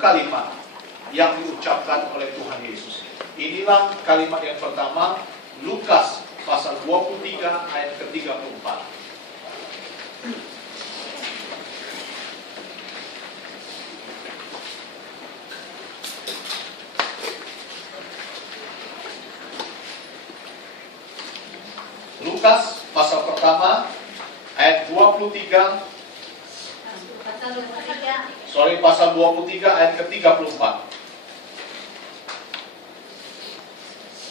kalimat yang diucapkan oleh Tuhan Yesus. Inilah kalimat yang pertama, Lukas pasal 23 ayat ke-34. Lukas pasal pertama ayat 23. Pasal 23 ayat ke-34.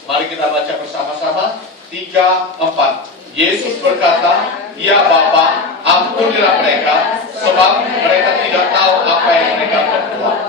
Mari kita baca bersama-sama. 3, 4. Yesus berkata, "Ya Bapa, ampunilah mereka, sebab mereka tidak tahu apa yang mereka perbuat."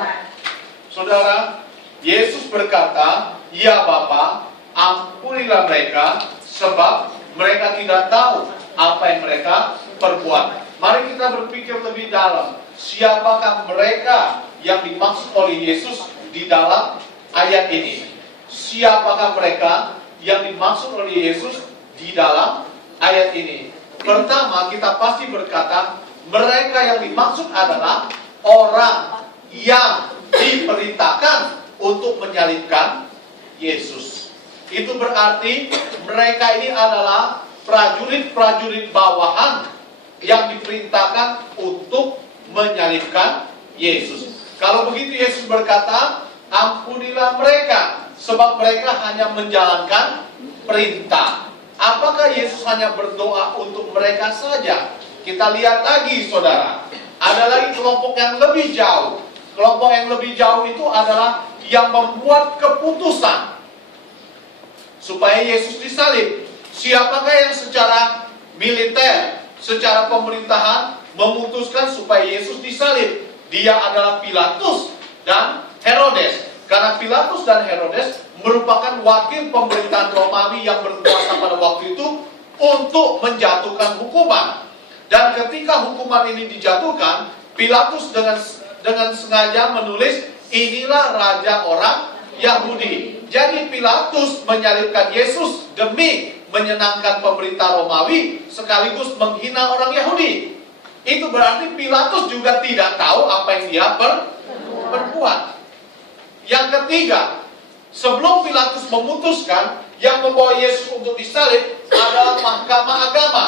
Saudara, Yesus berkata, "Ya Bapa, ampunilah mereka, sebab mereka tidak tahu apa yang mereka perbuat." Mari kita berpikir lebih dalam. Siapakah mereka yang dimaksud oleh Yesus di dalam ayat ini? Siapakah mereka yang dimaksud oleh Yesus di dalam ayat ini? Pertama, kita pasti berkata, mereka yang dimaksud adalah orang yang diperintahkan untuk menyalibkan Yesus. Itu berarti mereka ini adalah prajurit-prajurit bawahan yang diperintahkan untuk menyalibkan Yesus. Kalau begitu Yesus berkata, "Ampunilah mereka, sebab mereka hanya menjalankan perintah." Apakah Yesus hanya berdoa untuk mereka saja? Kita lihat lagi, saudara. Ada lagi kelompok yang lebih jauh. Kelompok yang lebih jauh itu adalah yang membuat keputusan supaya Yesus disalib. Siapakah yang secara militer, secara pemerintahan memutuskan supaya Yesus disalib? Dia adalah Pilatus dan Herodes. Karena Pilatus dan Herodes merupakan wakil pemerintahan Romawi yang berkuasa pada waktu itu untuk menjatuhkan hukuman. Dan ketika hukuman ini dijatuhkan, Pilatus dengan sengaja menulis, "Inilah raja orang Yahudi." Jadi Pilatus menyalibkan Yesus demi menyenangkan pemerintah Romawi sekaligus menghina orang Yahudi. Itu berarti Pilatus juga tidak tahu apa yang dia perbuat. Yang ketiga, sebelum Pilatus memutuskan, yang membawa Yesus untuk disalib adalah mahkamah agama.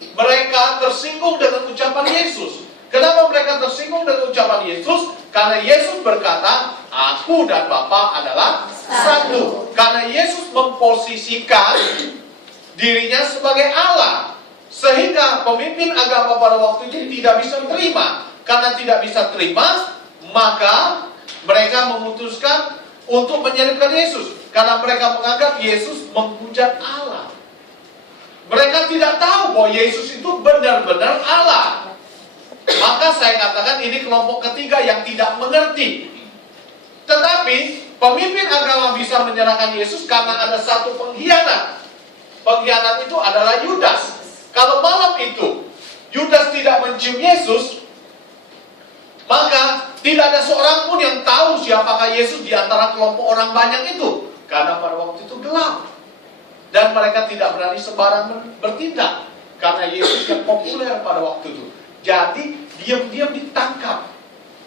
Mereka tersinggung dengan ucapan Yesus. Kenapa mereka tersinggung dengan ucapan Yesus? Karena Yesus berkata, "Aku dan Bapa adalah satu." Karena Yesus memposisikan dirinya sebagai Allah, sehingga pemimpin agama pada waktu itu tidak bisa terima. Karena tidak bisa terima, maka mereka memutuskan untuk menyalibkan Yesus. Karena mereka menganggap Yesus menghujat Allah. Mereka tidak tahu bahwa Yesus itu benar-benar Allah. Maka saya katakan ini kelompok ketiga yang tidak mengerti. Tetapi pemimpin agama bisa menyerahkan Yesus karena ada satu pengkhianat. Pengkhianat itu adalah Yudas. Kalau malam itu Yudas tidak mencium Yesus, maka tidak ada seorang pun yang tahu siapakah Yesus di antara kelompok orang banyak itu. Karena pada waktu itu gelap. Dan mereka tidak berani sembarang bertindak. Karena Yesus yang populer pada waktu itu. Jadi diam-diam ditangkap.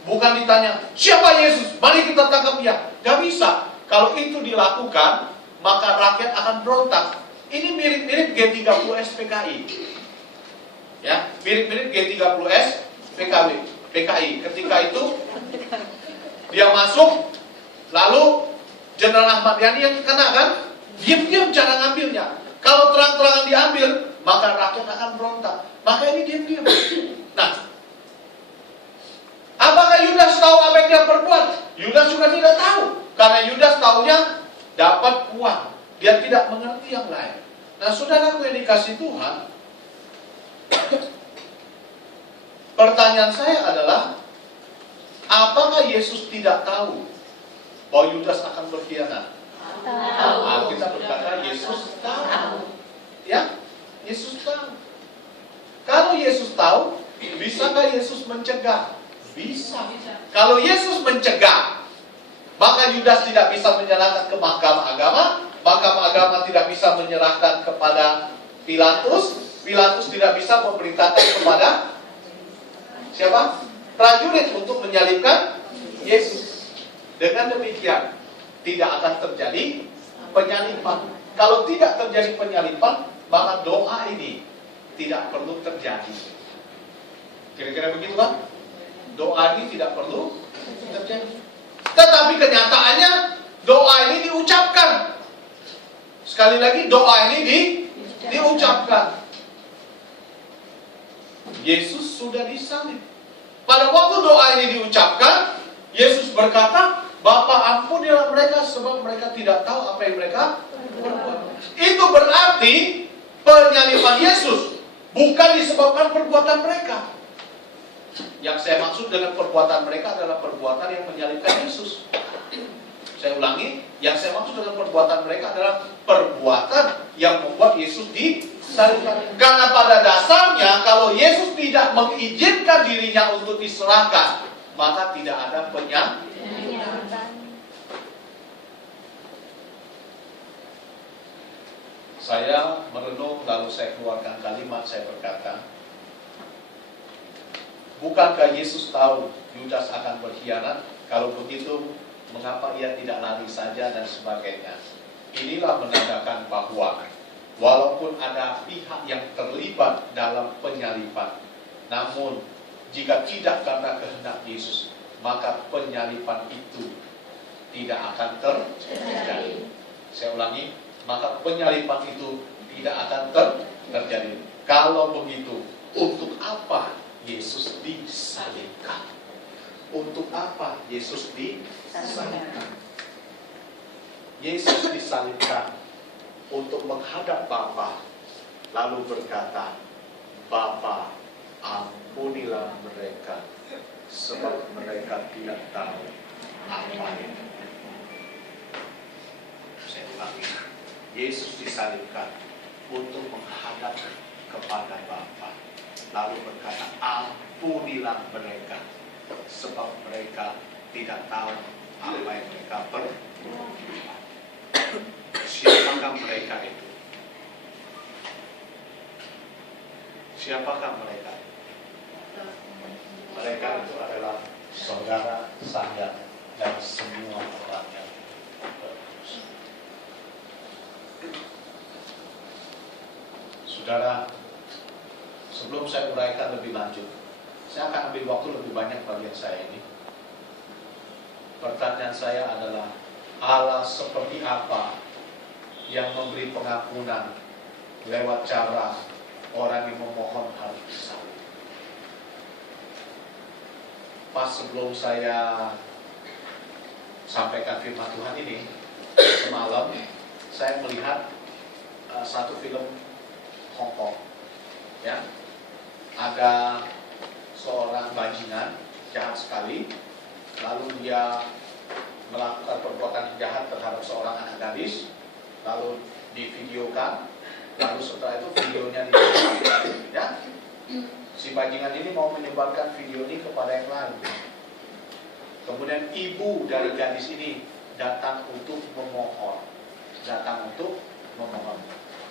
Bukan ditanya, "Siapa Yesus? Mari kita tangkap dia." Gak bisa. Kalau itu dilakukan, maka rakyat akan berontak. Ini mirip-mirip G30S PKI. Ya, mirip-mirip G30S PKI. Ketika itu dia masuk, lalu Jenderal Ahmad Yani yang kena kan, diam-diam cara ngambilnya. Kalau terang-terangan diambil, maka rakyat akan berontak. Maka ini diam-diam. Nah, apakah Yudas tahu apa yang dia perbuat? Yudas juga tidak tahu. Karena Yudas tahunya dapat uang. Dia tidak mengerti yang lain. Nah, saudaraku yang dikasih Tuhan, pertanyaan saya adalah, apakah Yesus tidak tahu bahwa Yudas akan berkhianat? Tahu. Kita berkata Yesus tahu. Ya, Yesus tahu. Kalau Yesus tahu, bisakah Yesus mencegah? Bisa. Kalau Yesus mencegah, maka Yudas tidak bisa menyerahkan ke mahkamah agama. Mahkamah agama tidak bisa menyerahkan kepada Pilatus. Pilatus tidak bisa memerintahkan kepada siapa? Prajurit untuk menyalibkan Yesus. Dengan demikian, tidak akan terjadi penyalipan. Kalau tidak terjadi penyalipan, maka doa ini tidak perlu terjadi. Kira-kira begitu kan? Doa ini tidak perlu terjadi. Tetapi kenyataannya doa ini diucapkan. Sekali lagi doa ini diucapkan. Yesus sudah disalib. Pada waktu doa ini diucapkan, Yesus berkata, Bapa ampunilah mereka sebab mereka tidak tahu apa yang mereka berbuat. Itu berarti penyaliban Yesus bukan disebabkan perbuatan mereka. Yang saya maksud dengan perbuatan mereka adalah perbuatan yang menyalibkan Yesus. Saya ulangi, yang saya maksud dengan perbuatan mereka adalah perbuatan yang membuat Yesus disalibkan. Karena pada dasarnya kalau Yesus tidak mengizinkan dirinya untuk diserahkan, maka tidak ada penyaliban. Saya merenung lalu saya keluarkan kalimat, saya berkata, bukankah Yesus tahu Yudas akan berkhianat? Kalau begitu, mengapa ia tidak lari saja dan sebagainya? Inilah menandakan bahwa walaupun ada pihak yang terlibat dalam penyaliban, namun jika tidak karena kehendak Yesus, maka penyaliban itu tidak akan terjadi. Saya ulangi, maka penyaliban itu tidak akan terjadi. Kalau begitu, untuk apa Yesus disalibkan? Untuk apa Yesus disalibkan? Yesus disalibkan untuk menghadap Bapa, lalu berkata, Bapa, ampunilah mereka, sebab mereka tidak tahu apa yang. Saya ulangi, Yesus disalibkan untuk menghadap kepada Bapa, lalu berkata, ampunilah mereka, sebab mereka tidak tahu apa yang mereka perbuat. Siapakah mereka itu? Siapakah mereka? Mereka itu adalah saudara saya dan semua orang yang berdosa. Saudara, sebelum saya uraikan lebih lanjut, saya akan ambil waktu lebih banyak bagian saya ini. Pertanyaan saya adalah, Allah seperti apa yang memberi pengampunan lewat cara orang yang memohon hal disalib? Pas sebelum saya sampaikan firman Tuhan ini, semalam saya melihat satu film Hong Kong, ya, ada seorang bajingan jahat sekali, lalu dia melakukan perbuatan jahat terhadap seorang anak gadis, lalu divideokan, lalu setelah itu videonya disebarkan, ya. Si bajingan ini mau menyebarkan video ini kepada yang lain. Kemudian ibu dari gadis ini datang untuk memohon.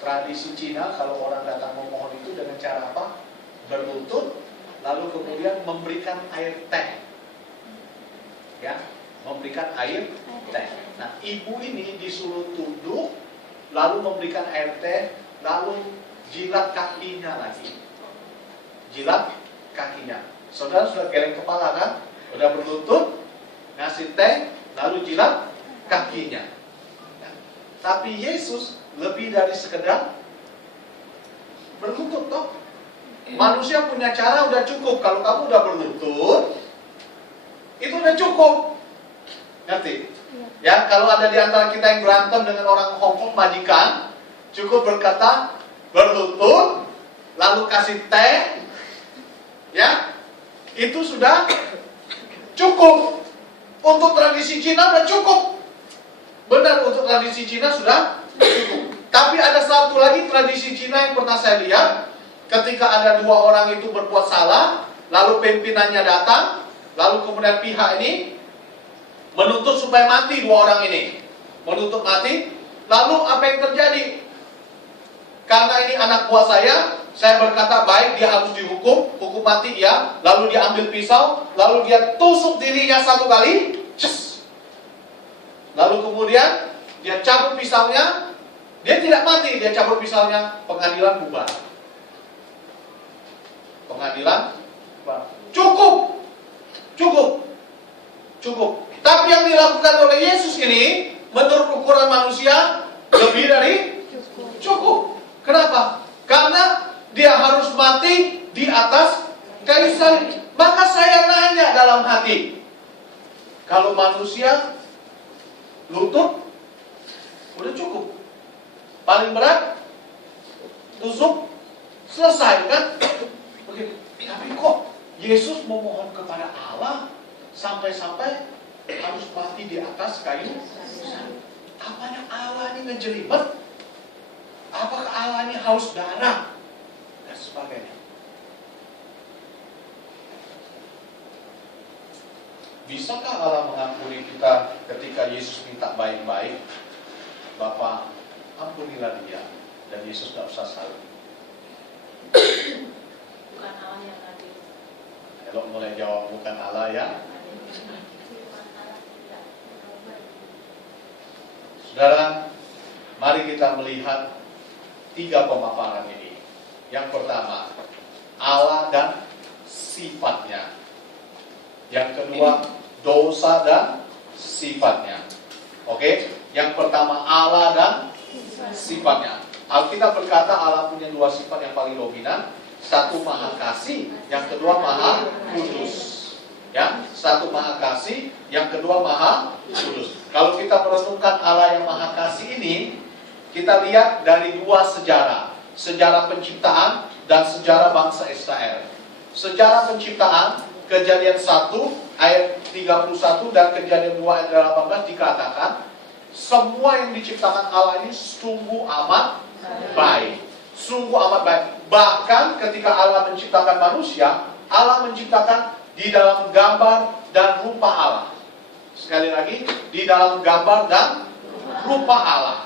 Tradisi Cina kalau orang datang memohon itu dengan cara apa? Berlutut, lalu kemudian memberikan air teh. Ya, memberikan air teh. Nah, ibu ini disuruh tunduk, lalu memberikan air teh, lalu jilat kakinya lagi. Jilat kakinya. Saudara sudah geleng kepala kan? Sudah berlutut, ngasih teh, lalu jilat kakinya. Nah, tapi Yesus lebih dari sekedar berlutut toh. Manusia punya cara udah cukup. Kalau kamu udah berlutut, itu udah cukup. Ngerti? Ya, kalau ada di antara kita yang berantem dengan orang Hongkong majikan, cukup berkata berlutut, lalu kasih teh, ya, itu sudah cukup. Untuk tradisi Cina sudah cukup. Benar, untuk tradisi Cina sudah cukup. Tapi ada satu lagi tradisi Cina yang pernah saya lihat, ketika ada dua orang itu berbuat salah, lalu pimpinannya datang, lalu kemudian pihak ini menuntut supaya mati dua orang ini, menuntut mati. Lalu apa yang terjadi? Karena ini anak buah saya berkata baik, dia harus dihukum, hukum mati ya. Lalu dia ambil pisau, lalu dia tusuk dirinya satu kali, Lalu kemudian dia cabut pisaunya. Dia tidak mati, dia cabut pisaunya. Pengadilan bubar. Pengadilan bubar. Cukup. Tapi yang dilakukan oleh Yesus ini, menurut ukuran manusia, lebih dari cukup. Kenapa? Karena dia harus mati di atas kayu salib. Maka saya nanya dalam hati, kalau manusia lutut udah cukup, paling berat tusuk, selesai kan? Begitu. Tapi kok Yesus memohon kepada Allah sampai-sampai harus mati di atas kayu salib? Apanya Allah ini ngejelimet? Apakah Allah ini haus darah? Dan sebagainya. Bisakah Allah mengampuni kita ketika Yesus minta baik-baik? Bapa, ampunilah dia. Dan Yesus gak usah salib. Bukan Allah yang adil. Kalau mulai jawab bukan Allah ya. Saudara, mari kita melihat 3 pemaparan ini. Yang pertama, Allah dan sifatnya. Yang kedua, dosa dan sifatnya. Oke? Yang pertama, Allah dan sifatnya. Alkitab berkata Allah punya 2 sifat yang paling dominan. Satu maha kasih, yang kedua maha kudus. Ya, satu maha kasih, yang kedua maha kudus. Kalau kita merenungkan Allah yang maha kasih ini, kita lihat dari 2 sejarah. Sejarah penciptaan dan sejarah bangsa Israel. Sejarah penciptaan, Kejadian 1 ayat 31 dan Kejadian 2 ayat 18 dikatakan, semua yang diciptakan Allah ini sungguh amat baik. Sungguh amat baik. Bahkan ketika Allah menciptakan manusia, Allah menciptakan di dalam gambar dan rupa Allah. Sekali lagi, di dalam gambar dan rupa Allah.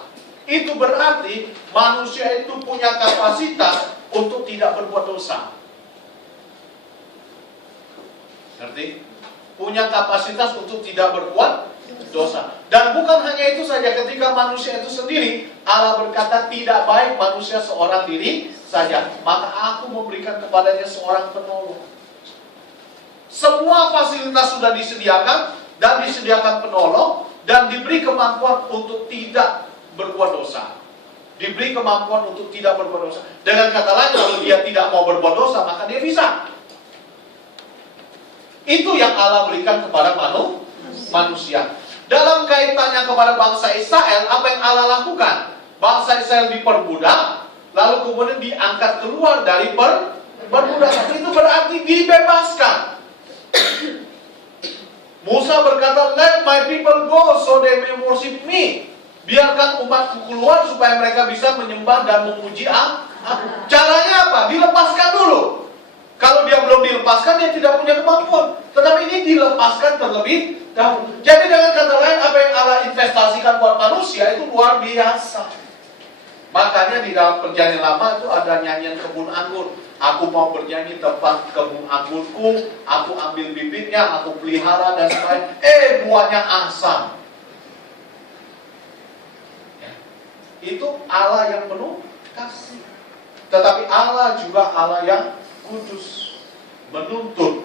Itu berarti manusia itu punya kapasitas untuk tidak berbuat dosa. Ngerti? Punya kapasitas untuk tidak berbuat dosa. Dan bukan hanya itu saja, ketika manusia itu sendiri, Allah berkata tidak baik manusia seorang diri saja, maka aku memberikan kepadanya seorang penolong. Semua fasilitas sudah disediakan, dan disediakan penolong, dan diberi kemampuan untuk tidak berbuat dosa. Diberi kemampuan untuk tidak berbuat dosa. Dengan kata lain, kalau dia tidak mau berbuat dosa, maka dia bisa. Itu yang Allah berikan kepada manusia. Dalam kaitannya kepada bangsa Israel, apa yang Allah lakukan? Bangsa Israel diperbudak, lalu kemudian diangkat keluar dari perbudakan. Itu berarti dibebaskan. Musa berkata, let my people go so they may worship me. Biarkan umatku keluar supaya mereka bisa menyembah dan memuji aku. Caranya apa? Dilepaskan dulu. Kalau dia belum dilepaskan, dia tidak punya kemampuan. Tetapi ini dilepaskan terlebih dahulu. Jadi dengan kata lain, apa yang Allah investasikan buat manusia itu luar biasa. Makanya di dalam Perjanjian Lama itu ada nyanyian kebun anggur. Aku mau bernyanyi tentang kebun anggurku, aku ambil bibitnya, aku pelihara dan sebagainya. Buahnya asam. Ya. Itu Allah yang penuh kasih. Tetapi Allah juga Allah yang kudus, menuntut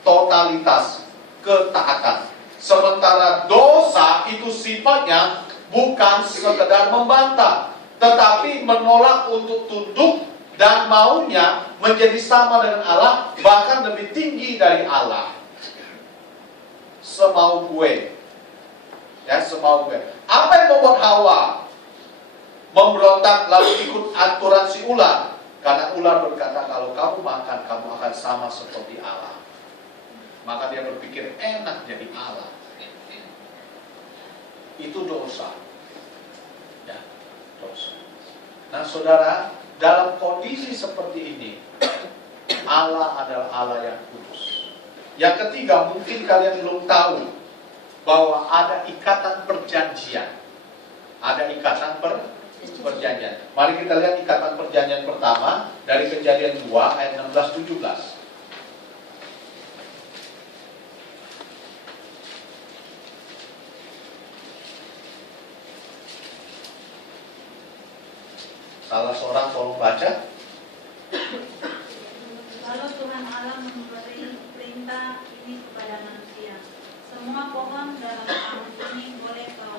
totalitas ketaatan. Sementara dosa itu sifatnya bukan sekedar membantah, tetapi menolak untuk tunduk dan maunya menjadi sama dengan Allah, bahkan lebih tinggi dari Allah. Semau gue. Ya, semau gue. Apa yang membuat Hawa memberontak lalu ikut aturan si ular? Karena ular berkata, kalau kamu makan, kamu akan sama seperti Allah. Maka dia berpikir, enak jadi Allah. Itu dosa. Ya, dosa. Nah saudara, dalam kondisi seperti ini, Allah adalah Allah yang kudus. Yang ketiga, mungkin kalian belum tahu bahwa ada ikatan perjanjian. Ada ikatan perjanjian. Mari kita lihat ikatan perjanjian pertama dari Kejadian 2 ayat 16-17. Salah seorang tolong baca. Lalu Tuhan Allah memberi perintah ini kepada manusia. Semua pohon dalam taman ini boleh kau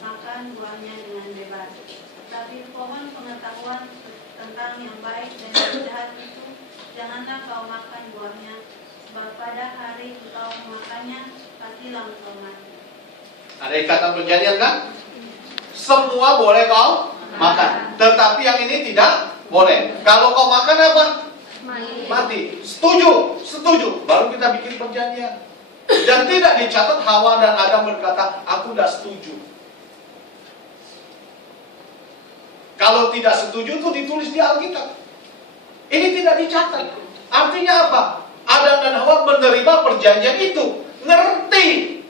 makan buahnya dengan bebas. Tetapi pohon pengetahuan tentang yang baik dan yang jahat itu janganlah kau makan buahnya, sebab pada hari engkau memakannya pastilah engkau mati. Ada ikatan perjanjian kan? Semua boleh kau makan, tetapi yang ini tidak boleh. Kalau kau makan apa? Mati. Setuju, setuju. Baru kita bikin perjanjian. Dan tidak dicatat Hawa dan Adam berkata, aku tidak setuju. Kalau tidak setuju itu ditulis di Alkitab. Ini tidak dicatat. Artinya apa? Adam dan Hawa menerima perjanjian itu. Ngerti.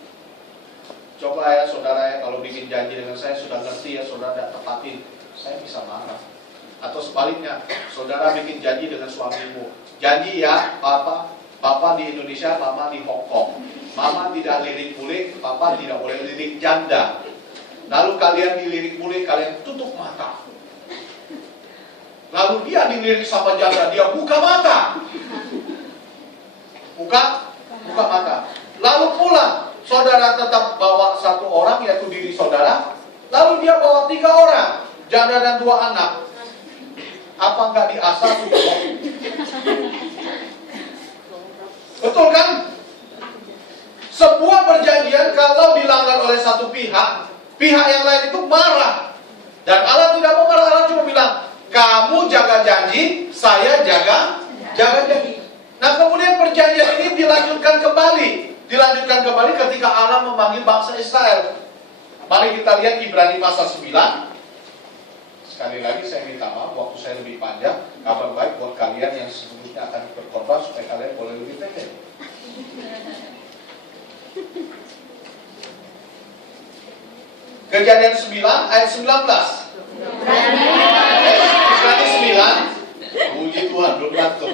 Coba ya saudara ya, kalau bikin janji dengan saya sudah ngerti ya, saudara tidak tepatin, saya bisa marah. Atau sebaliknya, saudara bikin janji dengan suamimu, janji ya, papa di Indonesia, mama di Hong Kong. Mama tidak lirik kulit, papa tidak boleh lirik janda. Lalu kalian dilirik kulit, kalian tutup mata. Lalu dia dilirik sama janda, dia buka mata. Buka mata. Lalu pulang, saudara tetap bawa satu orang, yaitu diri saudara. Lalu dia bawa 3 orang, janda dan 2 anak. Apa enggak diasah sudah? Betul kan? Sebuah perjanjian kalau dilanggar oleh satu pihak, pihak yang lain itu marah. Dan Allah tidak mau marah, Allah cuma bilang, kamu jaga janji, saya jaga janji. Nah kemudian perjanjian ini dilanjutkan kembali ketika Allah memanggil bangsa Israel. Mari kita lihat Ibrani pasal 9. Sekali lagi saya minta maaf, waktu saya lebih panjang. Kabar baik buat kalian yang sebelumnya akan berkorban supaya kalian boleh lebih pendek. Kejadian 9 ayat 19. Ibrani 9. Puji Tuhan, belum ngantuk.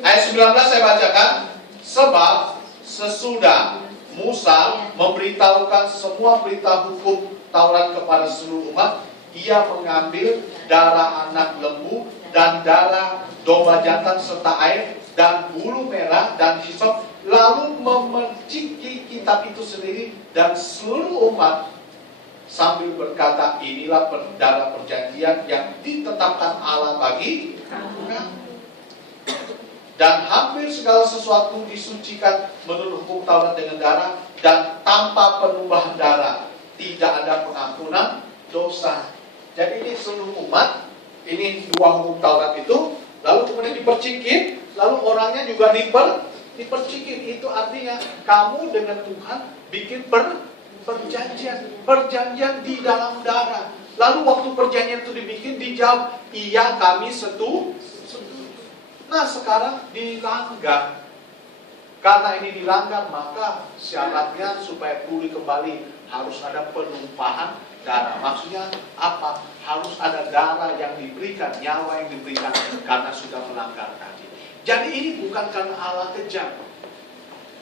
Ayat 19 saya bacakan. Sebab sesudah Musa memberitahukan semua berita hukum Taurat kepada seluruh umat, ia mengambil darah anak lembu dan darah domba jantan serta air dan bulu merah dan hisop, lalu memerciki kitab itu sendiri dan seluruh umat sambil berkata, inilah darah perjanjian yang ditetapkan Allah bagi kamu. Dan hampir segala sesuatu disucikan menurut hukum Taurat dengan darah, dan tanpa penumbahan darah tidak ada pengampunan dosa. Jadi ini seluruh umat, ini 2 hukum Taurat itu, lalu kemudian dipercikit, lalu orangnya juga dipercikit. Itu artinya kamu dengan Tuhan bikin perjanjian di dalam darah. Lalu waktu perjanjian itu dibikin, dijawab, iya kami setuju. Nah sekarang dilanggar. Karena ini dilanggar, maka syaratnya supaya pulih kembali harus ada penumpahan darah. Maksudnya apa? Harus ada darah yang diberikan, nyawa yang diberikan karena sudah melanggar tadi. Jadi ini bukan karena Allah kejam.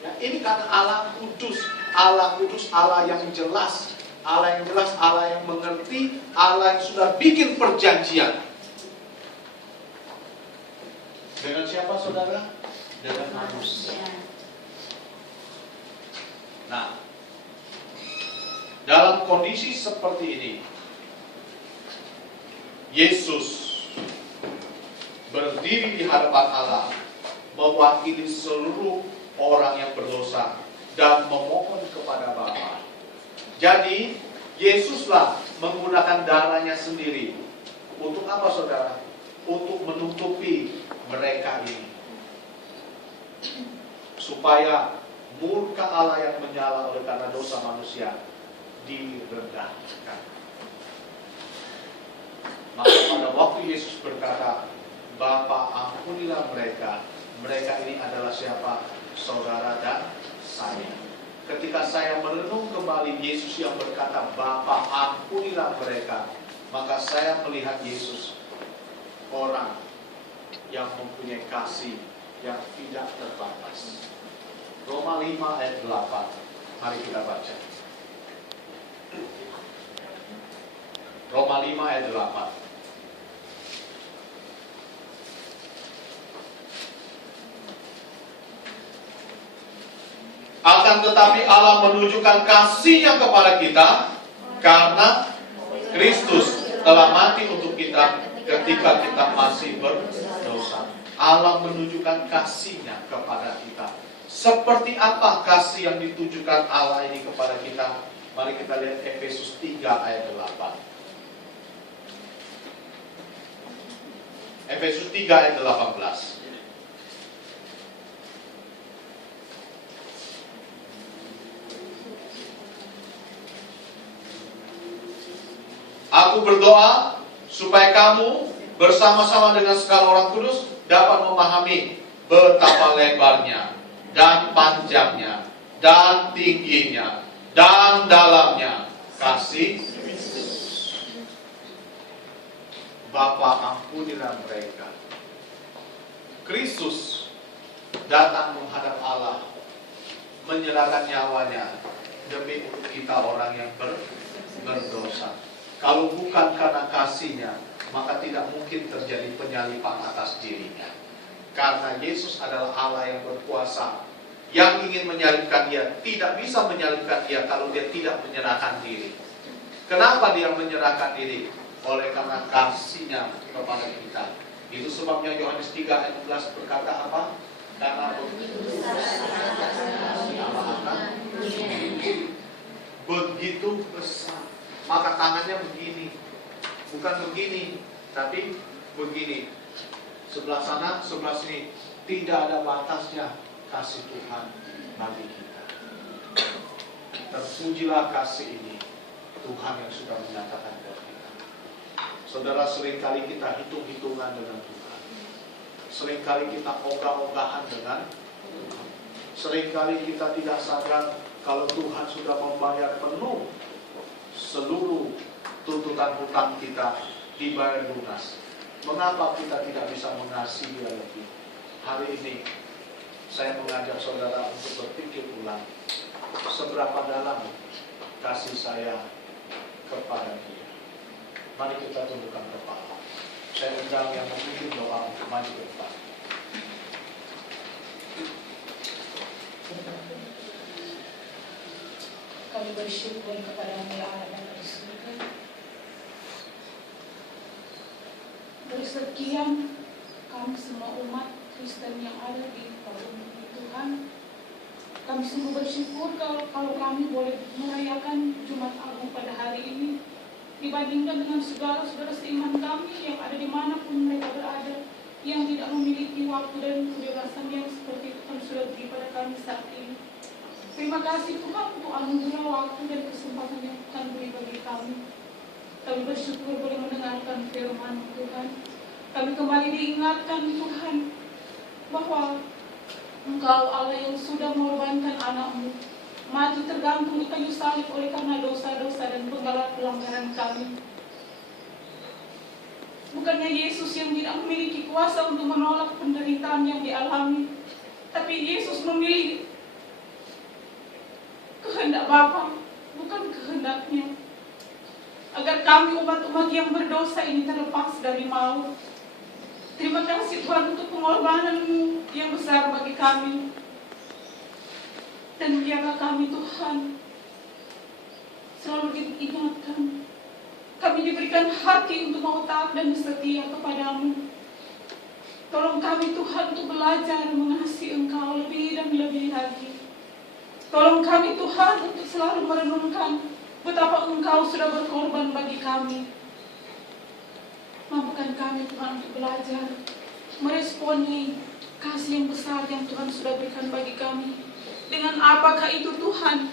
Ya, ini karena Allah kudus. Allah kudus, Allah yang jelas. Allah yang jelas, Allah yang mengerti, Allah yang sudah bikin perjanjian. Dengan siapa saudara? Dengan manusia. Nah, dalam kondisi seperti ini, Yesus berdiri di hadapan Allah, mewakili seluruh orang yang berdosa dan memohon kepada Bapa. Jadi, Yesuslah menggunakan darahnya sendiri. Untuk apa saudara? Untuk menutupi mereka ini, supaya murka Allah yang menyala oleh karena dosa manusia direndahkan. Maka pada waktu Yesus berkata, Bapa ampunilah mereka. Mereka ini adalah siapa? Saudara dan saya. Ketika saya merenung kembali Yesus yang berkata, Bapa ampunilah mereka, maka saya melihat Yesus, orang yang mempunyai kasih yang tidak terbatas. Roma 5 ayat 8. Mari kita baca. Roma 5 ayat 8. Akan tetapi Allah menunjukkan kasih-Nya kepada kita karena Kristus telah mati untuk kita ketika kita masih berdosa. Allah menunjukkan kasih-Nya kepada kita. Seperti apa kasih yang ditujukan Allah ini kepada kita? Mari kita lihat Efesus 3 ayat 8. Efesus 3 ayat 18. Aku berdoa supaya kamu bersama-sama dengan segala orang kudus dapat memahami betapa lebarnya dan panjangnya dan tingginya dan dalamnya kasih Bapa. Ampunilah mereka. Kristus datang menghadap Allah, menyerahkan nyawanya demi kita orang yang berdosa. Kalau bukan karena kasih-Nya, maka tidak mungkin terjadi penyalipan atas dirinya. Karena Yesus adalah Allah yang berkuasa, yang ingin menyalibkan Dia, tidak bisa menyalibkan Dia kalau Dia tidak menyerahkan diri. Kenapa Dia menyerahkan diri? Oleh karena kasih-Nya kepada kita. Itu sebabnya Yohanes 3 ayat 11 berkata apa? Karena begitu besar, maka tangannya begini, bukan begini, tapi begini. Sebelah sana, sebelah sini, tidak ada batasnya kasih Tuhan bagi kita. Terpujilah kasih ini, Tuhan yang sudah menyatakan buat kita. Saudara, seringkali kita hitung-hitungan dengan Tuhan. Seringkali kita ogah-ogahan dengan Tuhan. Seringkali kita tidak sadar kalau Tuhan sudah membayar penuh seluruh tuntutan hutang kita, dibayar lunas. Mengapa kita tidak bisa mengasihi Dia lebih? Hari ini saya mengajak saudara untuk berpikir ulang, seberapa dalam kasih saya kepada Dia. Mari kita tundukkan kepala. Saya undang yang memimpin doa untuk maju ke depan. Kami bersyukur kepada-Mu ya Allah dan di surga. Bersekian kami semua umat Kristen yang ada di bumi Tuhan. Kami sungguh bersyukur kalau kami boleh merayakan Jumat Agung pada hari ini, dibandingkan dengan saudara-saudara seiman kami yang ada dimanapun mereka berada, yang tidak memiliki waktu dan kebebasan yang seperti Tuhan sudah beri pada kami saat ini. Terima kasih Tuhan untuk anugerah waktu dan kesempatan yang Tuhan beri bagi kami. Kami bersyukur boleh mendengarkan firman Tuhan. Kami kembali diingatkan Tuhan bahwa Engkau Allah yang sudah mengorbankan anak-Mu mati tergantung di kayu salib oleh karena dosa-dosa dan pelanggaran kami. Bukannya Yesus yang tidak memiliki kuasa untuk menolak penderitaan yang dialami, tapi Yesus memilih kehendak Bapa, bukan kehendaknya, agar kami umat-umat yang berdosa ini terlepas dari maut. Terima kasih Tuhan untuk pengorbanan-Mu yang besar bagi kami. Dan jaga kami Tuhan, selalu diingatkan, kami diberikan hati untuk mau taat dan setia kepada-Mu. Tolong kami Tuhan untuk belajar mengasihi Engkau lebih dan lebih lagi. Tolong kami Tuhan untuk selalu merenungkan betapa Engkau sudah berkorban bagi kami. Mampukan kami Tuhan untuk belajar meresponi kasih yang besar yang Tuhan sudah berikan bagi kami. Dengan apakah itu Tuhan?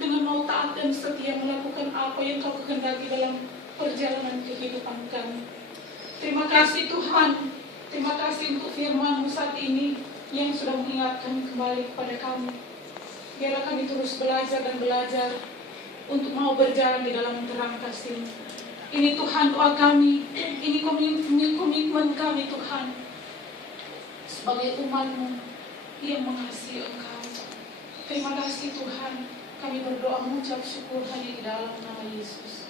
Dengan mau taat dan setia melakukan apa yang Kau kehendaki dalam perjalanan kehidupan kami. Terima kasih Tuhan. Terima kasih untuk firman-Mu saat ini yang sudah mengingatkan kembali kepada kami. Biarlah kami terus belajar dan belajar untuk mau berjalan di dalam terang kasih-Mu. Ini Tuhan doa kami, ini komitmen kami Tuhan sebagai umat-Mu yang mengasihi Engkau. Terima kasih Tuhan, kami berdoa mengucap syukur hanya di dalam nama Yesus.